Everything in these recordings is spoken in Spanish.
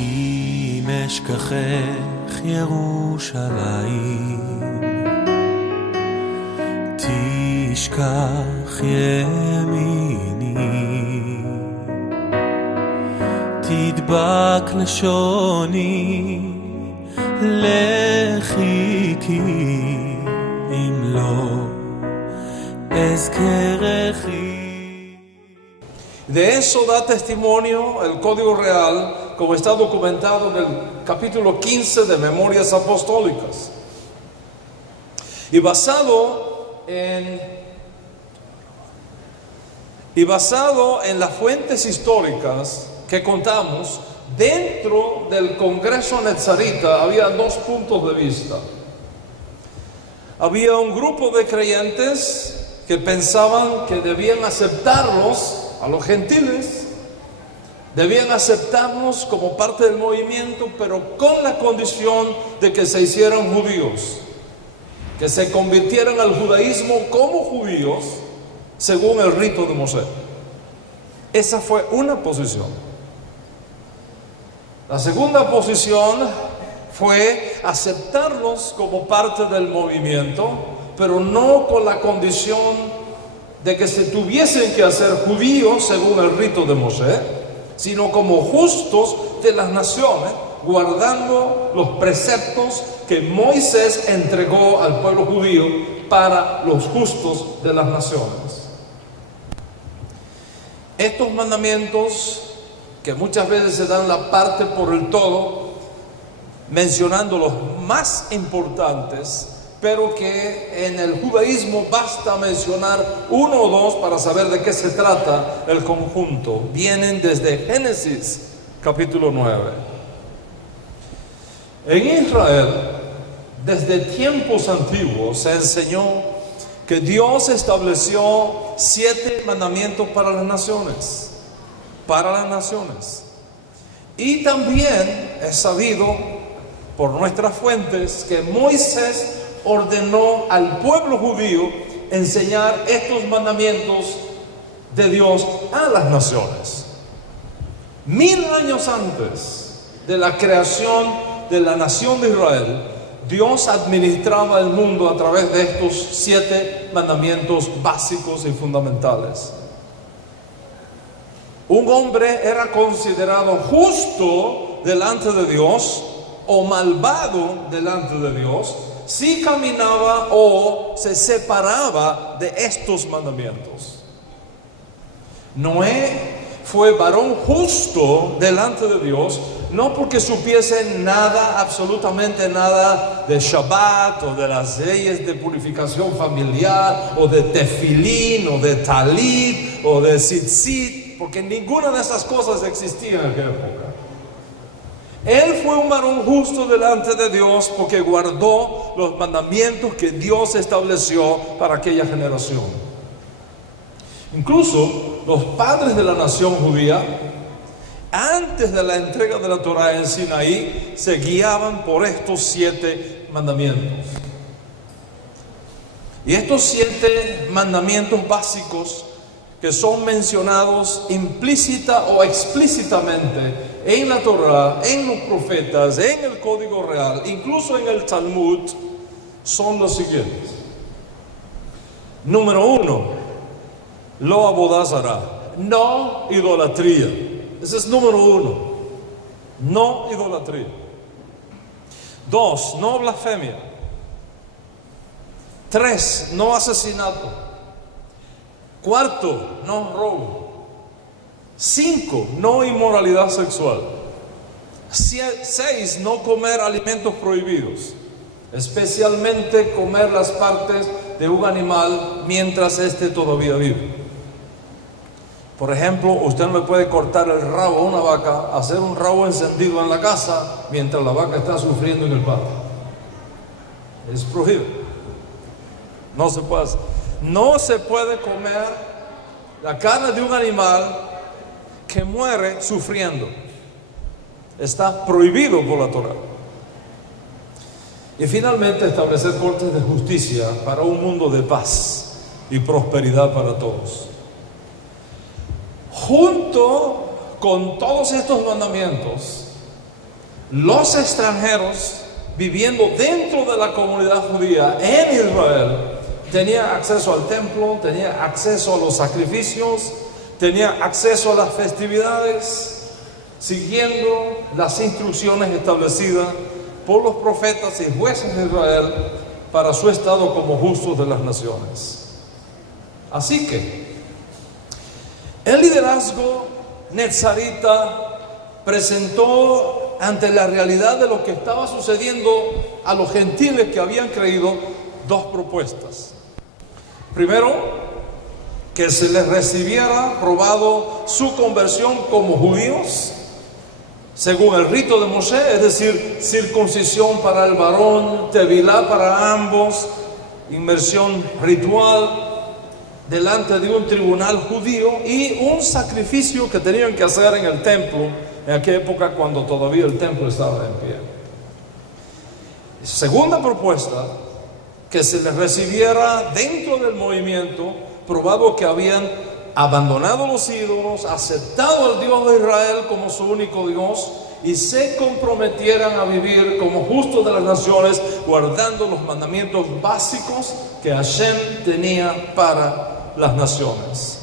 אם אשכחך ירושלים, תשכח ימיני, תדבק לשוני לחיקי, אם לא אזכרכי. De eso da testimonio el Código Real, como está documentado en el capítulo 15 de Memorias Apostólicas. Y basado en las fuentes históricas que contamos, dentro del Congreso Netzarita había dos puntos de vista. Había un grupo de creyentes que pensaban que debían aceptarlos a los gentiles, debían aceptarnos como parte del movimiento, pero con la condición de que se hicieran judíos, que se convirtieran al judaísmo como judíos según el rito de Moshe. Esa fue una posición. La segunda posición fue aceptarlos como parte del movimiento, pero no con la condición de que se tuviesen que hacer judíos según el rito de Moshe, sino como justos de las naciones, guardando los preceptos que Moisés entregó al pueblo judío para los justos de las naciones. Estos mandamientos, que muchas veces se dan la parte por el todo, mencionando los más importantes, pero que en el judaísmo basta mencionar uno o dos para saber de qué se trata el conjunto. Vienen desde Génesis capítulo 9. En Israel, desde tiempos antiguos, se enseñó que Dios estableció 7 mandamientos para las naciones. Para las naciones. Y también es sabido por nuestras fuentes que Moisés ordenó al pueblo judío enseñar estos mandamientos de Dios a las naciones. 1000 años antes de la creación de la nación de Israel, Dios administraba el mundo a través de estos 7 mandamientos básicos y fundamentales. Un hombre era considerado justo delante de Dios o malvado delante de Dios si caminaba o se separaba de estos mandamientos. Noé fue varón justo delante de Dios, no porque supiese nada, absolutamente nada de Shabbat o de las leyes de purificación familiar o de tefilín o de talit o de tzitzit, porque ninguna de esas cosas existía en aquella época. Él fue un varón justo delante de Dios porque guardó los mandamientos que Dios estableció para aquella generación. Incluso los padres de la nación judía, antes de la entrega de la Torá en Sinaí, se guiaban por estos 7 mandamientos. Y estos 7 mandamientos básicos que son mencionados implícita o explícitamente en la Torá, en los profetas, en el Código Real, incluso en el Talmud, son los siguientes. Número 1, lo abodazara, no idolatría. Ese es número 1, no idolatría. 2, no blasfemia. 3, no asesinato. 4, no robo. 5, no inmoralidad sexual. 6, no comer alimentos prohibidos, especialmente comer las partes de un animal mientras éste todavía vive. Por ejemplo, usted no le puede cortar el rabo a una vaca, hacer un rabo encendido en la casa mientras la vaca está sufriendo en el patio. Es prohibido. No se puede hacer. No se puede comer la carne de un animal que muere sufriendo. Está prohibido por la Torá. Y finalmente establecer cortes de justicia para un mundo de paz y prosperidad para todos. Junto con todos estos mandamientos, los extranjeros viviendo dentro de la comunidad judía en Israel tenían acceso al templo, tenían acceso a los sacrificios, tenían acceso a las festividades, siguiendo las instrucciones establecidas por los profetas y jueces de Israel para su estado como justos de las naciones. Así que el liderazgo netzarita presentó ante la realidad de lo que estaba sucediendo a los gentiles que habían creído dos propuestas. Primero, que se les recibiera probado su conversión como judíos según el rito de Moshe, es decir, circuncisión para el varón, tevilá para ambos, inmersión ritual delante de un tribunal judío y un sacrificio que tenían que hacer en el templo en aquella época cuando todavía el templo estaba en pie. Segunda propuesta, que se les recibiera dentro del movimiento, probado que habían abandonado los ídolos, aceptado al Dios de Israel como su único Dios y se comprometieran a vivir como justos de las naciones, guardando los mandamientos básicos que Hashem tenía para las naciones.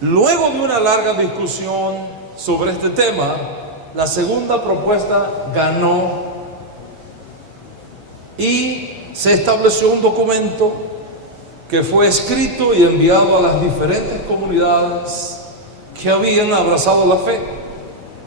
Luego de una larga discusión sobre este tema, la segunda propuesta ganó y se estableció un documento que fue escrito y enviado a las diferentes comunidades que habían abrazado la fe,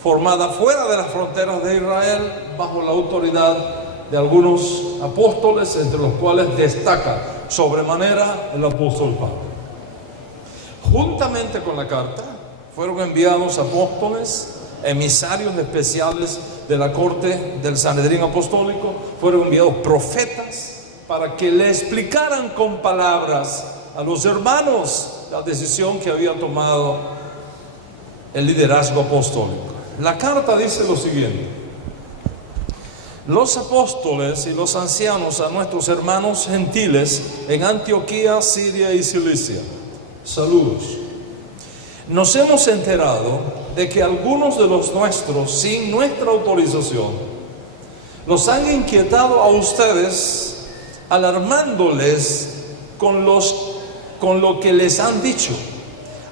formada fuera de las fronteras de Israel, bajo la autoridad de algunos apóstoles, entre los cuales destaca sobremanera el apóstol Pablo. Juntamente con la carta fueron enviados apóstoles, emisarios especiales de la corte del Sanedrín apostólico, fueron enviados profetas para que le explicaran con palabras a los hermanos la decisión que había tomado el liderazgo apostólico. La carta dice lo siguiente: los apóstoles y los ancianos a nuestros hermanos gentiles en Antioquía, Siria y Cilicia, saludos. Nos hemos enterado de que algunos de los nuestros, sin nuestra autorización, los han inquietado a ustedes, alarmándoles con lo que les han dicho.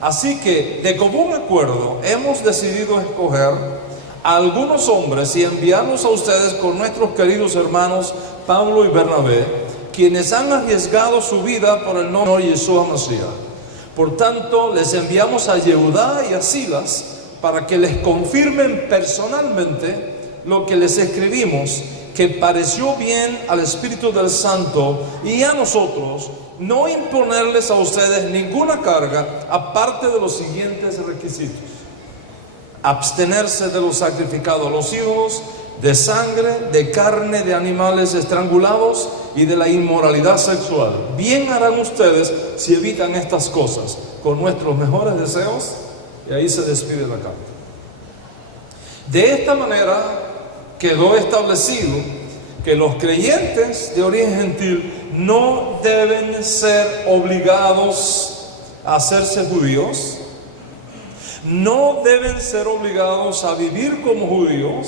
Así que, de común acuerdo, hemos decidido escoger a algunos hombres y enviarlos a ustedes con nuestros queridos hermanos Pablo y Bernabé, quienes han arriesgado su vida por el nombre de Yeshua Mashiach. Por tanto, les enviamos a Yehudá y a Silas para que les confirmen personalmente lo que les escribimos, que pareció bien al Espíritu del Santo y a nosotros no imponerles a ustedes ninguna carga aparte de los siguientes requisitos: abstenerse de lo sacrificado a los ídolos, de sangre, de carne de animales estrangulados y de la inmoralidad sexual. Bien harán ustedes si evitan estas cosas, con nuestros mejores deseos. Y ahí se despide la carta. De esta manera quedó establecido que los creyentes de origen gentil no deben ser obligados a hacerse judíos, no deben ser obligados a vivir como judíos,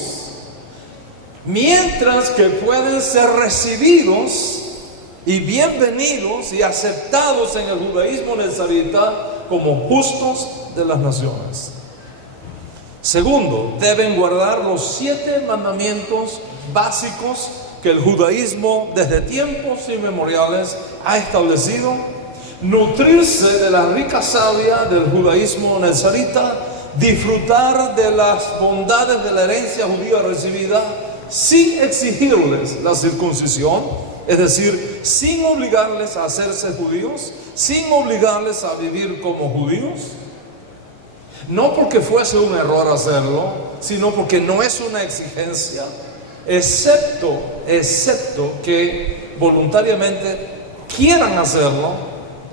mientras que pueden ser recibidos y bienvenidos y aceptados en el judaísmo nezarita como justos de las naciones. Segundo, deben guardar los 7 mandamientos básicos que el judaísmo desde tiempos inmemoriales ha establecido, nutrirse de la rica savia del judaísmo nezarita, disfrutar de las bondades de la herencia judía recibida, sin exigirles la circuncisión, es decir, sin obligarles a hacerse judíos, sin obligarles a vivir como judíos, no porque fuese un error hacerlo, sino porque no es una exigencia, excepto que voluntariamente quieran hacerlo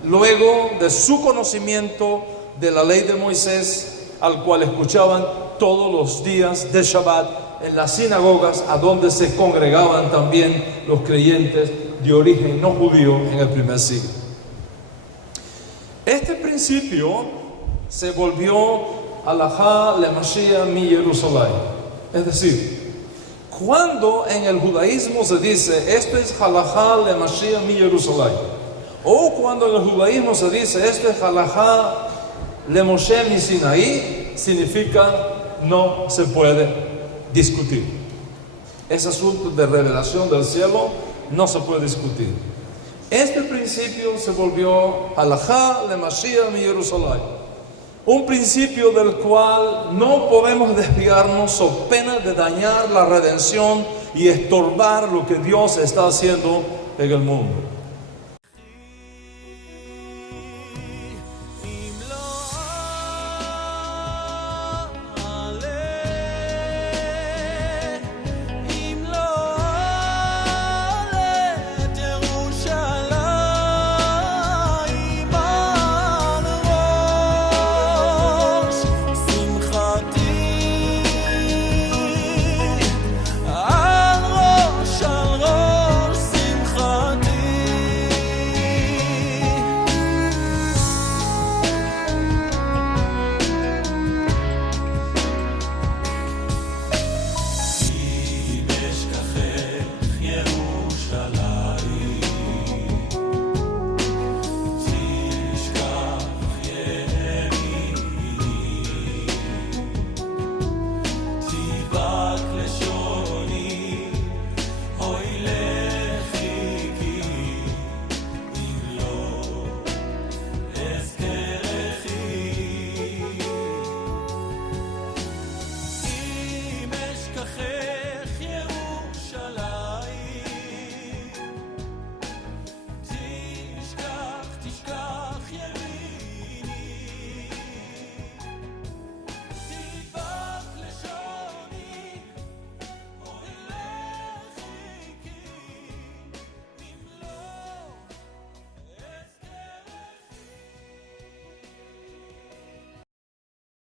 luego de su conocimiento de la ley de Moisés, al cual escuchaban todos los días de Shabbat en las sinagogas, a donde se congregaban también los creyentes de origen no judío en el primer siglo. Este principio se volvió alajá le Mashiach mi Jerusalén. Es decir, cuando en el judaísmo se dice esto es halajá le Mashiach mi Jerusalén, o cuando en el judaísmo se dice esto es halajá le Moshe mi Sinaí, significa no se puede discutir. Ese asunto de revelación del cielo no se puede discutir. Este principio se volvió halajá le Mashiach mi Jerusalén, un principio del cual no podemos desviarnos so pena de dañar la redención y estorbar lo que Dios está haciendo en el mundo.